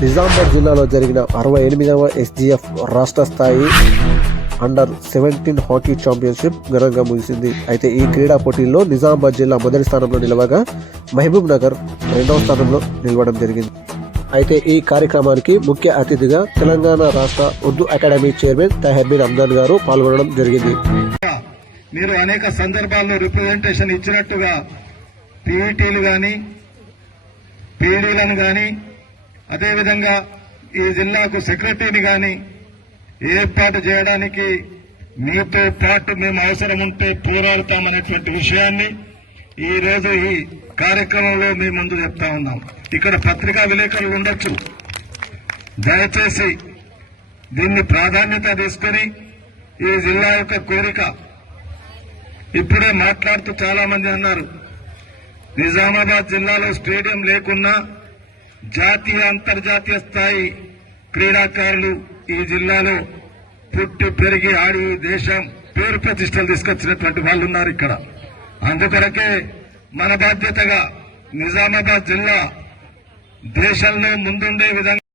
నిజామాబాద్ జిల్లాలో జరిగిన 68వ ఎస్జీఎఫ్ రాష్ట్ర స్థాయి అండర్-17 హాకీ ఛాంపియన్షిప్ ఘనంగా ముగిసింది. అయితే ఈ క్రీడా పోటీల్లో నిజామాబాద్ జిల్లా మొదటి స్థానంలో నిలవగా మహబూబ్ నగర్ 2వ స్థానంలో నిలవడం జరిగింది. అయితే ఈ కార్యక్రమానికి ముఖ్య అతిథిగా తెలంగాణ రాష్ట్ర ఉర్దూ అకాడమీ చైర్మన్ తహర్బీన్ అమ్జద్ గారు పాల్గొనడం జరిగింది. మీరు అనేక సందర్భాల్లో రిప్రజెంటేషన్ ఇచ్చినట్టుగా పీఈటీలు కానీ పీడీలను కానీ అదేవిధంగా ఈ జిల్లాకు సెక్రటరీని కానీ ఏర్పాటు చేయడానికి మీతో పాటు మేము అవసరం ఉంటే పోరాడతామనేటువంటి విషయాన్ని ఈ రోజు ఈ కార్యక్రమంలో మీ ముందు చెప్తా ఉన్నాం. ఇక్కడ పత్రికా విలేకరులు ఉండొచ్చు, దయచేసి దీన్ని ప్రాధాన్యత తీసుకుని ఈ జిల్లా యొక్క కోరిక ఇప్పుడే మాట్లాడుతూ చాలా మంది అన్నారు, నిజామాబాద్ జిల్లాలో స్టేడియం లేకున్నా జాతీయ అంతర్జాతీయ స్థాయి క్రీడాకారులు ఈ జిల్లాలో పుట్టి పెరిగి ఆడి దేశం పేరు ప్రతిష్టలు తీసుకొచ్చినటువంటి వాళ్ళు ఉన్నారు ఇక్కడ. అందుకొరకే మన బాధ్యతగా నిజామాబాద్ జిల్లా దేశంలో ముందుండే విధంగా